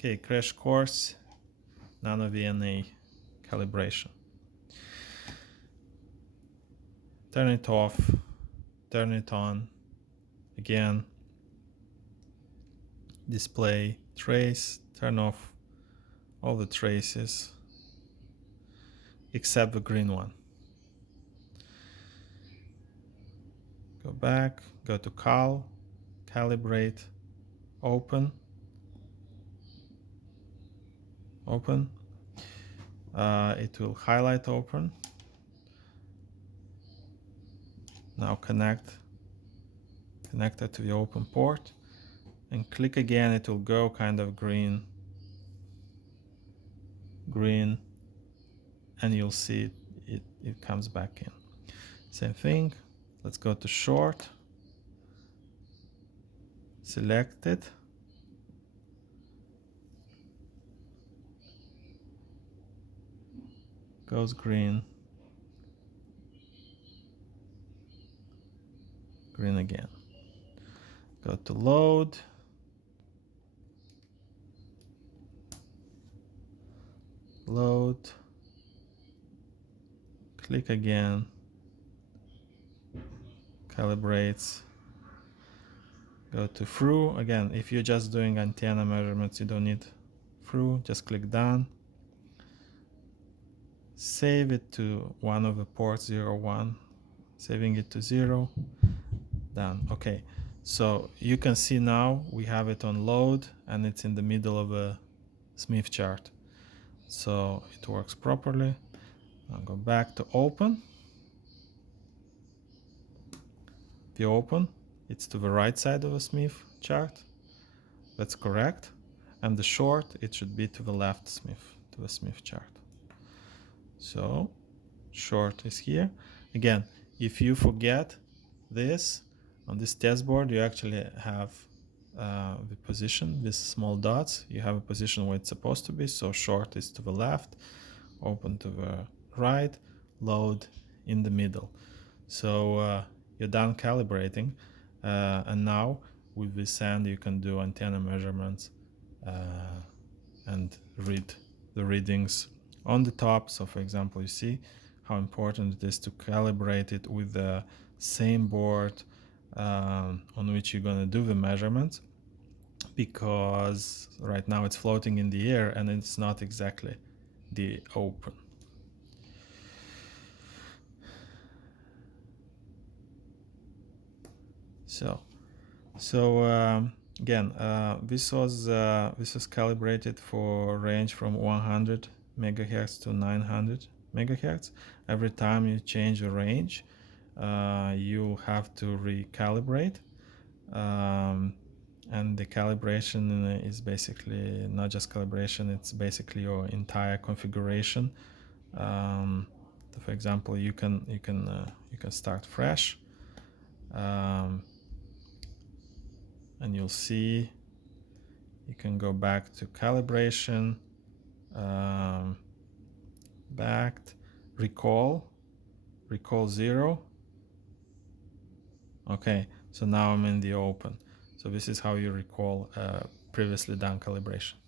Okay, crash course, NanoVNA calibration. Turn it off, turn it on, again, display, trace, turn off all the traces except the green one. Go back, go to calibrate, open. It will highlight open. Now connect it to the open port and click again. It will go kind of green, and you'll see it comes back in. Same thing. Let's go to short, select it, goes green again. Go to load, click again, calibrates, go to through. Again, if you're just doing antenna measurements, you don't need through, just click done. Save it to one of the ports, 01, saving it to 0, done. Okay, so you can see now we have it on load and it's in the middle of a Smith chart. So it works properly. I'll go back to open. The open, it's to the right side of a Smith chart. That's correct. And the short, it should be to the left to the Smith chart. So short is here. Again, if you forget this, on this test board, you actually have the position, these small dots. You have a position where it's supposed to be. So short is to the left, open to the right, load in the middle. So you're done calibrating. And now with this end, you can do antenna measurements and read the readings on the top. So for example, you see how important it is to calibrate it with the same board on which you're going to do the measurements, because right now it's floating in the air and it's not exactly the open. Again, this was calibrated for range from 100 megahertz to 900 megahertz. Every time you change the range, you have to recalibrate, and the calibration is basically not just calibration; it's basically your entire configuration. So for example, you can start fresh. And you'll see you can go back to calibration, backed, recall 0. Okay, so now I'm in the open. So this is how you recall previously done calibration.